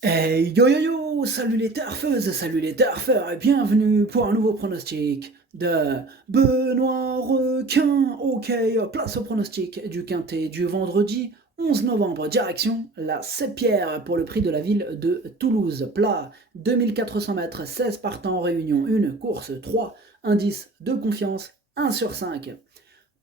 Hey yo yo yo, salut les turfeuses, salut les turfeurs et bienvenue pour un nouveau pronostic de Benoît Requin. Ok, place au pronostic du quintet du vendredi 11 novembre, direction la Sépierre pour le prix de la ville de Toulouse. Plat 2400 mètres, 16 partants en réunion, une course, 3 indices de confiance, 1 sur 5.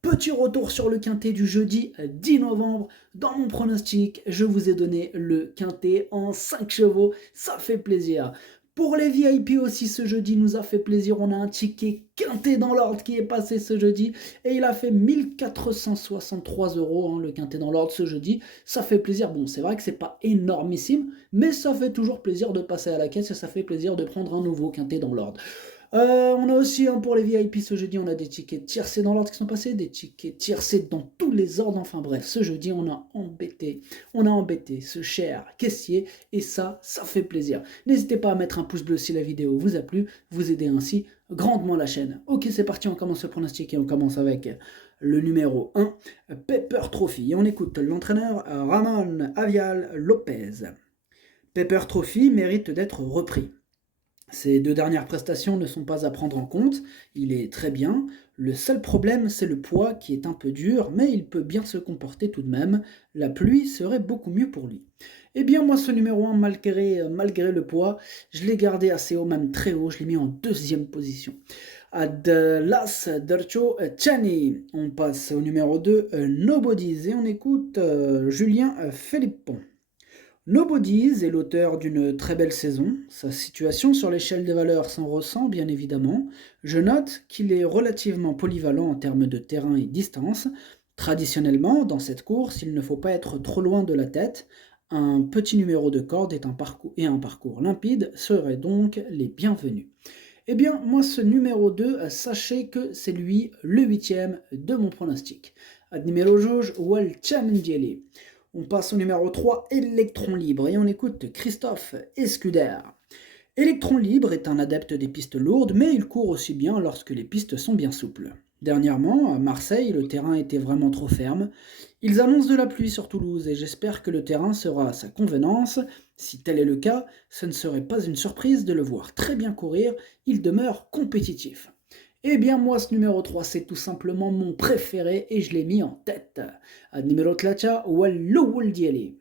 Petit retour sur le quintet du jeudi 10 novembre. Dans mon pronostic, je vous ai donné le quintet en 5 chevaux. Ça fait plaisir. Pour les VIP aussi, ce jeudi nous a fait plaisir. On a un ticket quintet dans l'ordre qui est passé ce jeudi. Et il a fait 1463 € le quintet dans l'ordre ce jeudi. Ça fait plaisir. Bon, c'est vrai que c'est pas énormissime, mais ça fait toujours plaisir de passer à la caisse et ça fait plaisir de prendre un nouveau quintet dans l'ordre. On a aussi pour les VIP ce jeudi, on a des tickets tiercés dans l'ordre qui sont passés, des tickets tiercés dans tous les ordres. Enfin bref, ce jeudi, on a embêté ce cher caissier et ça fait plaisir. N'hésitez pas à mettre un pouce bleu si la vidéo vous a plu, vous aidez ainsi grandement la chaîne. Ok, c'est parti, on commence le pronostic et on commence avec le numéro 1, Pepper Trophy. Et on écoute l'entraîneur Ramon Avial Lopez. Pepper Trophy mérite d'être repris. Ses deux dernières prestations ne sont pas à prendre en compte, il est très bien. Le seul problème, c'est le poids qui est un peu dur, mais il peut bien se comporter tout de même. La pluie serait beaucoup mieux pour lui. Eh bien, moi, ce numéro 1, malgré le poids, je l'ai gardé assez haut, même très haut, je l'ai mis en deuxième position. Ad Las Dercho Chani. On passe au numéro 2, Nobodies, et on écoute Julien Philippon. Nobodies est l'auteur d'une très belle saison. Sa situation sur l'échelle des valeurs s'en ressent bien évidemment. Je note qu'il est relativement polyvalent en termes de terrain et distance. Traditionnellement, dans cette course, il ne faut pas être trop loin de la tête. Un petit numéro de corde et un parcours limpide seraient donc les bienvenus. Eh bien, moi, ce numéro 2, sachez que c'est lui le huitième de mon pronostic. Ad numéro Jauge, Wal Chamdieli. On passe au numéro 3, Electron Libre, et on écoute Christophe Escuder. Electron Libre est un adepte des pistes lourdes, mais il court aussi bien lorsque les pistes sont bien souples. Dernièrement, à Marseille, le terrain était vraiment trop ferme. Ils annoncent de la pluie sur Toulouse et j'espère que le terrain sera à sa convenance. Si tel est le cas, ce ne serait pas une surprise de le voir très bien courir, il demeure compétitif. Eh bien moi ce numéro 3 c'est tout simplement mon préféré et je l'ai mis en tête. Ad numéro 3, Wallo Dieli.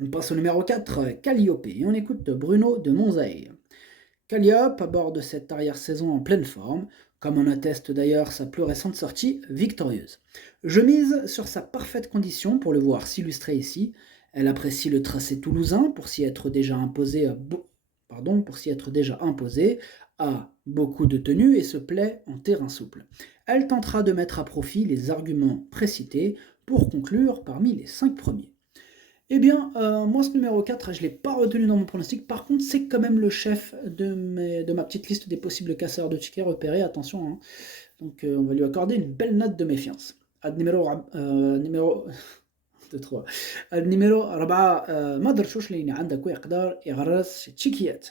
On passe au numéro 4, Calliope, et on écoute Bruno de Monzaï. Calliope aborde cette arrière-saison en pleine forme, comme en atteste d'ailleurs sa plus récente sortie victorieuse. Je mise sur sa parfaite condition pour le voir s'illustrer ici. Elle apprécie le tracé toulousain pour s'y être déjà imposé a beaucoup de tenue et se plaît en terrain souple. Elle tentera de mettre à profit les arguments précités pour conclure parmi les 5 premiers. Eh bien, moi, ce numéro 4, je ne l'ai pas retenu dans mon pronostic. Par contre, c'est quand même le chef de ma petite liste des possibles casseurs de tickets repérés. Attention, hein. Donc, on va lui accorder une belle note de méfiance. Ad numéro 2, 3. Ad numéro 4, ما درتوش لأن عندك ويقدر يغرس تشيكيات.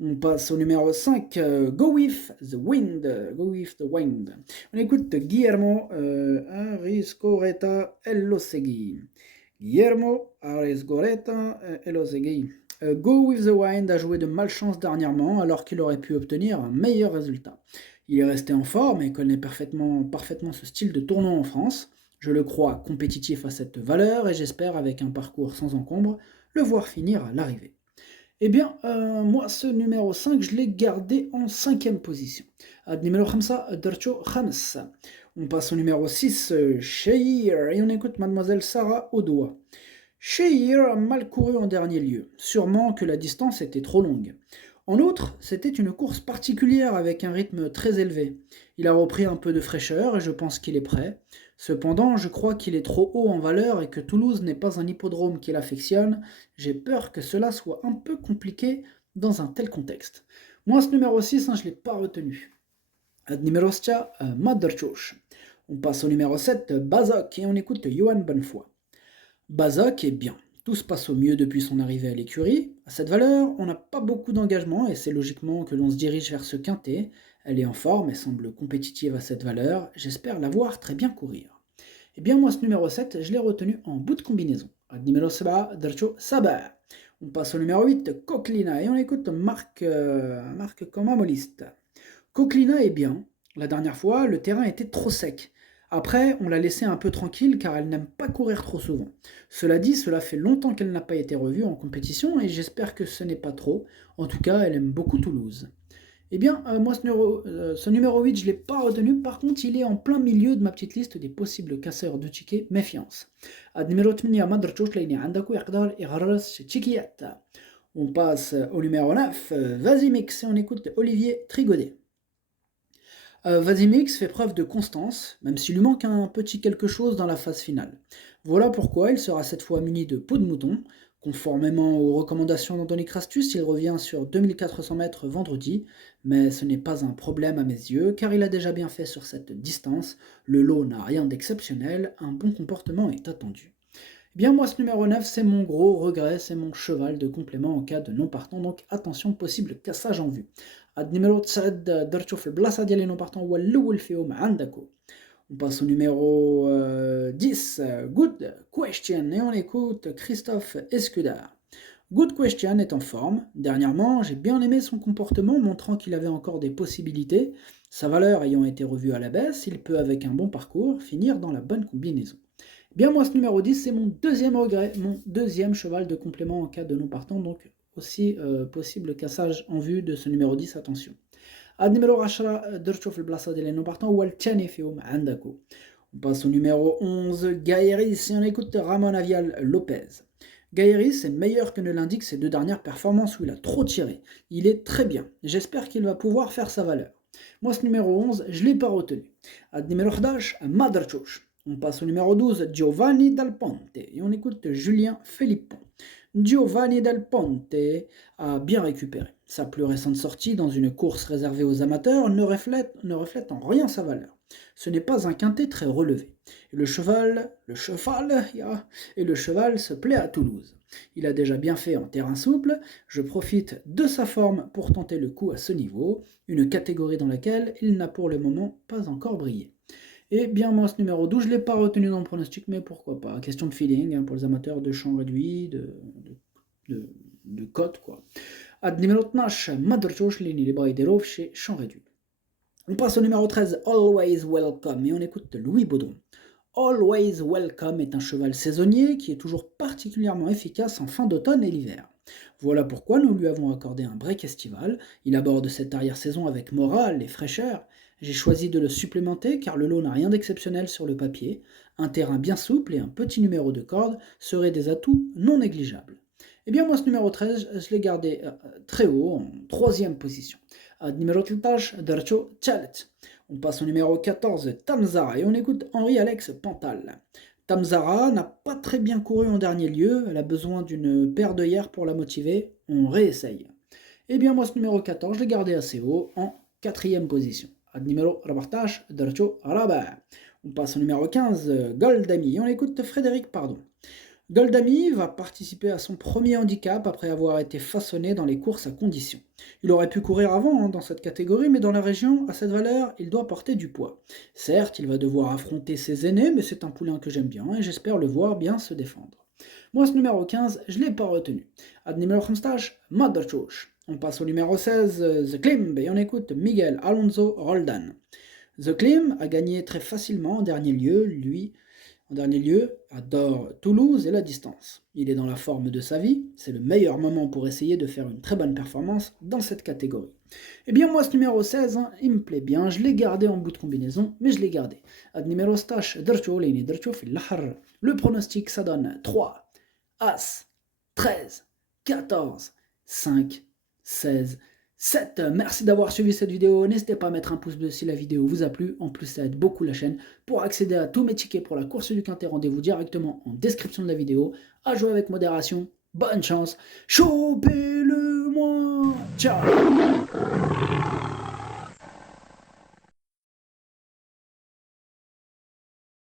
On passe au numéro 5, Go With the Wind. Go With the Wind. On écoute Guillermo Ariscoreta Elosegui. Guillermo Ariscoreta Elosegui. Go With the Wind a joué de malchance dernièrement alors qu'il aurait pu obtenir un meilleur résultat. Il est resté en forme et connaît parfaitement ce style de tournoi en France. Je le crois compétitif à cette valeur et j'espère, avec un parcours sans encombre, le voir finir à l'arrivée. Eh bien, moi, ce numéro 5, je l'ai gardé en cinquième position. Ad numéro 5, Dercho Khams. On passe au numéro 6, Sheir, et on écoute Mademoiselle Sarah Audois. Sheir a mal couru en dernier lieu, sûrement que la distance était trop longue. En outre, c'était une course particulière avec un rythme très élevé. Il a repris un peu de fraîcheur et je pense qu'il est prêt. Cependant, je crois qu'il est trop haut en valeur et que Toulouse n'est pas un hippodrome qu'il affectionne. J'ai peur que cela soit un peu compliqué dans un tel contexte. Moi, ce numéro 6, je ne l'ai pas retenu. Ad numéro 7, Maderchouch. On passe au numéro 7, Bazok, et on écoute Johan Bonnefoy. Bazok est bien. Tout se passe au mieux depuis son arrivée à l'écurie. À cette valeur, on n'a pas beaucoup d'engagement et c'est logiquement que l'on se dirige vers ce quintet. Elle est en forme et semble compétitive à cette valeur. J'espère la voir très bien courir. Eh bien, moi, ce numéro 7, je l'ai retenu en bout de combinaison. Ad numéro 7, Dercho Saber. On passe au numéro 8, Coquelina, et on écoute Marc Comamoliste. Coquelina est bien. La dernière fois, le terrain était trop sec. Après, on l'a laissée un peu tranquille car elle n'aime pas courir trop souvent. Cela dit, cela fait longtemps qu'elle n'a pas été revue en compétition et j'espère que ce n'est pas trop. En tout cas, elle aime beaucoup Toulouse. Eh bien, moi, ce numéro 8, je ne l'ai pas retenu. Par contre, il est en plein milieu de ma petite liste des possibles casseurs de tickets. Méfiance. Numéro 8, Madrchouch, لأن عنده يقدر يغرس تشيكيات. On passe au numéro 9, Vasimix, et on écoute Olivier Trigodet. Vasimix fait preuve de constance, même s'il lui manque un petit quelque chose dans la phase finale. Voilà pourquoi il sera cette fois muni de peau de mouton. Conformément aux recommandations d'Anthony Crastus, il revient sur 2400 mètres vendredi, mais ce n'est pas un problème à mes yeux, car il a déjà bien fait sur cette distance. Le lot n'a rien d'exceptionnel, un bon comportement est attendu. Eh bien moi ce numéro 9 c'est mon gros regret, c'est mon cheval de complément en cas de non partant, donc attention possible cassage en vue. النيميرو 9 درتو في البلاصه ديال لي نون بارتون هو الاول فيهم عندكو. On passe au numéro 10, Good Question, et on écoute Christophe Escudard. Good Question est en forme. Dernièrement, j'ai bien aimé son comportement, montrant qu'il avait encore des possibilités. Sa valeur ayant été revue à la baisse, il peut, avec un bon parcours, finir dans la bonne combinaison. Bien moi, ce numéro 10, c'est mon deuxième regret, mon deuxième cheval de complément en cas de non partant, donc aussi possible cassage en vue de ce numéro 10, attention. النيميرو 10 درتو في البلاصه ديال نو بارتون هو الثاني فيهم عندكو. On passe au numéro 11, Gaëris, et on écoute Ramon Avial Lopez. Gaëris est meilleur que ne l'indiquent ses deux dernières performances où il a trop tiré. Il est très bien. J'espère qu'il va pouvoir faire sa valeur. Moi, ce numéro 11, je ne l'ai pas retenu. Numéro 11, Madrchouch. On passe au numéro 12, Giovanni Dal Ponte, et on écoute Julien Philippon. Giovanni Dal Ponte a bien récupéré. Sa plus récente sortie dans une course réservée aux amateurs ne reflète en rien sa valeur. Ce n'est pas un quintet très relevé. Et le cheval se plaît à Toulouse. Il a déjà bien fait en terrain souple. Je profite de sa forme pour tenter le coup à ce niveau, une catégorie dans laquelle il n'a pour le moment pas encore brillé. Et bien moi ce numéro 12, je ne l'ai pas retenu dans le pronostic, mais pourquoi pas. Question de feeling pour les amateurs de champ réduit, de cote quoi. Numéro 12, Madrchouch, Lini Libaïderov chez champ réduit. On passe au numéro 13, Always Welcome, et on écoute Louis Baudron. Always Welcome est un cheval saisonnier qui est toujours particulièrement efficace en fin d'automne et l'hiver. Voilà pourquoi nous lui avons accordé un break estival. Il aborde cette arrière-saison avec morale et fraîcheur. J'ai choisi de le supplémenter car le lot n'a rien d'exceptionnel sur le papier. Un terrain bien souple et un petit numéro de corde seraient des atouts non négligeables. Eh bien moi ce numéro 13, je l'ai gardé très haut, en troisième position. Numéro 13, Darcho Chalet. On passe au numéro 14, Tamzara, et on écoute Henri-Alex Pantal. Tamzara n'a pas très bien couru en dernier lieu, elle a besoin d'une paire d'œillères pour la motiver, on réessaye. Eh bien moi ce numéro 14, je l'ai gardé assez haut, en quatrième position. Numéro 14, Darcho Rabat. On passe au numéro 15, Goldami, et on écoute Frédéric Pardon. Goldami va participer à son premier handicap après avoir été façonné dans les courses à condition. Il aurait pu courir avant dans cette catégorie, mais dans la région, à cette valeur, il doit porter du poids. Certes, il va devoir affronter ses aînés, mais c'est un poulain que j'aime bien et j'espère le voir bien se défendre. Moi, ce numéro 15, je ne l'ai pas retenu. Numéro 15, Madrchouch. On passe au numéro 16, The Klimb, et on écoute Miguel Alonso Roldan. The Klimb a gagné très facilement en dernier lieu, adore Toulouse et la distance. Il est dans la forme de sa vie, c'est le meilleur moment pour essayer de faire une très bonne performance dans cette catégorie. Eh bien moi ce numéro 16, il me plaît bien, je l'ai gardé en bout de combinaison, mais je l'ai gardé. Numéro 16, le pronostic ça donne 3, As, 13, 14, 5, 16, 7. Merci d'avoir suivi cette vidéo. N'hésitez pas à mettre un pouce bleu si la vidéo vous a plu. En plus, ça aide beaucoup la chaîne. Pour accéder à tous mes tickets pour la course du quintet, rendez-vous directement en description de la vidéo. À jouer avec modération. Bonne chance. Chopez-le moi. Ciao.